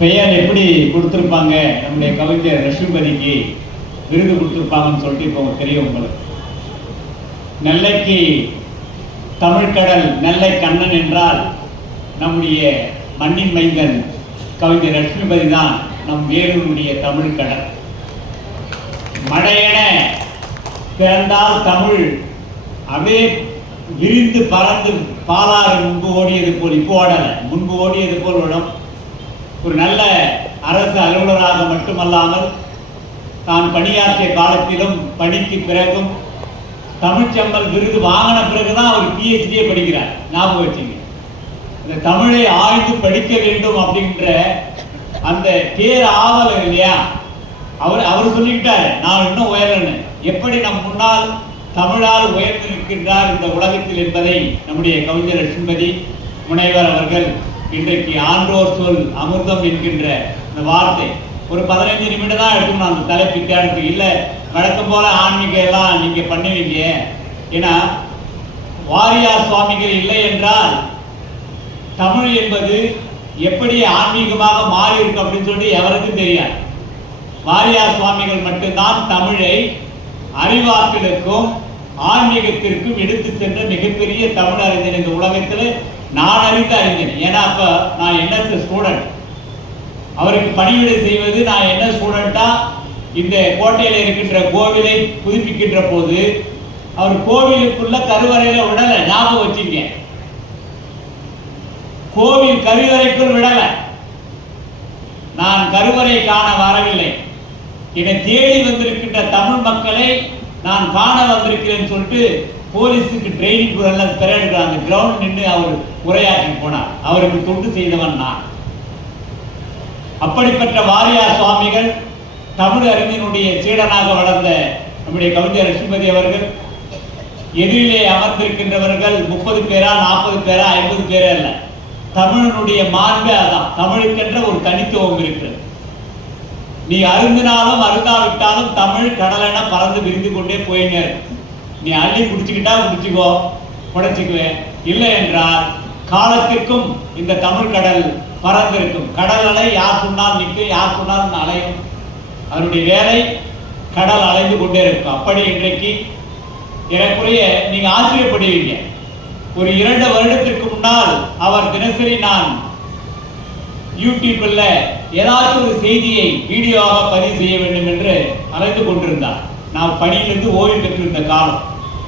பெயர் எப்படி கொடுத்துருப்பாங்க, நம்முடைய கவிஞர் லட்சுமிபதிக்கு விருது கொடுத்துருப்பாங்கன்னு சொல்லிட்டு இப்போ தெரியும் உங்களுக்கு. நெல்லைக்கு தமிழ்கடல் நெல்லை கண்ணன் என்றால் நம்முடைய மண்ணின் மைந்தன் கவிஞர் லட்சுமிபதி தான் நம் வேலூருடைய தமிழ்கடல். மழையென பிறந்தால் தமிழ் அப்படியே விரிந்து பறந்து பாலாறு முன்பு ஓடியது போல், இப்போ ஓடலை, முன்பு ஓடியது போல் விடும். ஒரு நல்ல அரசு அலுவலராக மட்டுமல்லாமல் தான் பணியாற்றிய காலத்திலும் பணிக்கு பிறகும் தமிழ்ச்செம்மல் விருது வாங்கின பிறகுதான் அவர் PhD படிக்கிறார். ஞாபகம் வச்சுங்க, இந்த தமிழை ஆய்ந்து படிக்க வேண்டும் அப்படின்ற அந்த பேர் ஆவல் இல்லையா, அவர் சொல்லிக்கிட்டாரு நான் இன்னும் உயரன்னு. எப்படி நம் முன்னால் தமிழால் உயர்ந்து நிற்கின்றார் இந்த உலகத்தில் என்பதை நம்முடைய கவிஞர் லட்சுமிபதி முனைவர் அவர்கள் இன்றைக்கு ஆன்றோர் சொல் அமிர்தம் என்கின்ற இந்த வார்த்தை ஒரு 15 நிமிடம் தான் எடுக்கணும் அந்த தலைப்பு தேடுறது. இல்லை வழக்கம் போல ஆன்மீகம் எல்லாம் நீங்க பண்ணுவீங்க. ஏன்னா வாரியார் சுவாமிகள் இல்லை என்றால் தமிழ் என்பது எப்படி ஆன்மீகமாக மாறி இருக்கு அப்படின்னு சொல்லி எவருக்கும் தெரியாது. வாரியார் சுவாமிகள் மட்டும்தான் தமிழை அறிவாற்றலுக்கும் ஆன்மீகத்திற்கும் எடுத்து சென்ற மிகப்பெரிய தமிழ் அறிஞர் இந்த உலகத்தில் நான் அறிந்த அறிஞர். ஏன்னா அப்ப நான் NS ஸ்டூடெண்ட், அவருக்கு பணிவிடை செய்வது நான் என்ன ஸ்டூடெண்டா இந்த கோட்டையில் இருக்கின்ற கோவிலை புதுப்பிக்கின்ற போது அவர் கோவிலுக்குள்ள கருவறையில விடல. ஞாபகம் வச்சுங்க, கோவில் கருவறைக்குள் விடல. நான் கருவறை காண வரவில்லை, என்னை தேடி வந்திருக்கின்ற தமிழ் மக்களை நான் காண வந்திருக்கிறேன்னு சொல்லிட்டு போலீஸுக்கு ட்ரைனிங் பெற அந்த கிரவுண்ட் நின்று அவர் உரையாற்றி போனார். அவருக்கு தொண்டு செய்தவன் நான். அப்படிப்பட்ட வாரியார் சுவாமிகள் தமிழ் அறிஞனுடைய சீடனாக வளர்ந்த நம்முடைய கவிஞர் லட்சுமிபதி அவர்கள் எதிரிலே அமர்ந்திருக்கின்றவர்கள் 30 பேரா 40 பேரா 50 பேரா இல்லை. தமிழனுடைய மாண்பே அதான். தமிழுக்கென்ற ஒரு தனித்துவம் இருக்கிறது. நீ அருந்தினாலும் அருந்தாவிட்டாலும் தமிழ் கடலென பறந்து விரிந்து கொண்டே போயினே. நீ அள்ளி குடிச்சுக்கிட்டா குடிச்சுக்கோ, குடைச்சிக்குவேன். இல்லை என்றால் காலத்திற்கும் இந்த தமிழ் கடல் பறந்திருக்கும். கடல் அலை யார் சொன்னால் நிற்கும், யார் சொன்னாலும் அலையும். அதனுடைய வேலை கடல் அலைந்து கொண்டே இருக்கும். அப்படி இன்றைக்கு எனக்குரிய நீங்க ஆச்சரியப்படுவீங்க. ஒரு 2 வருடத்திற்கு முன்னால் அவர் தினசரி நான் யூடியூப்ல ஏதாச்சும் ஒரு செய்தியை வீடியோவாக பதிவு செய்ய வேண்டும் என்று அழைத்து கொண்டிருந்தார். நான் பணியிலிருந்து ஓய்வு பெற்றிருந்த காலம்.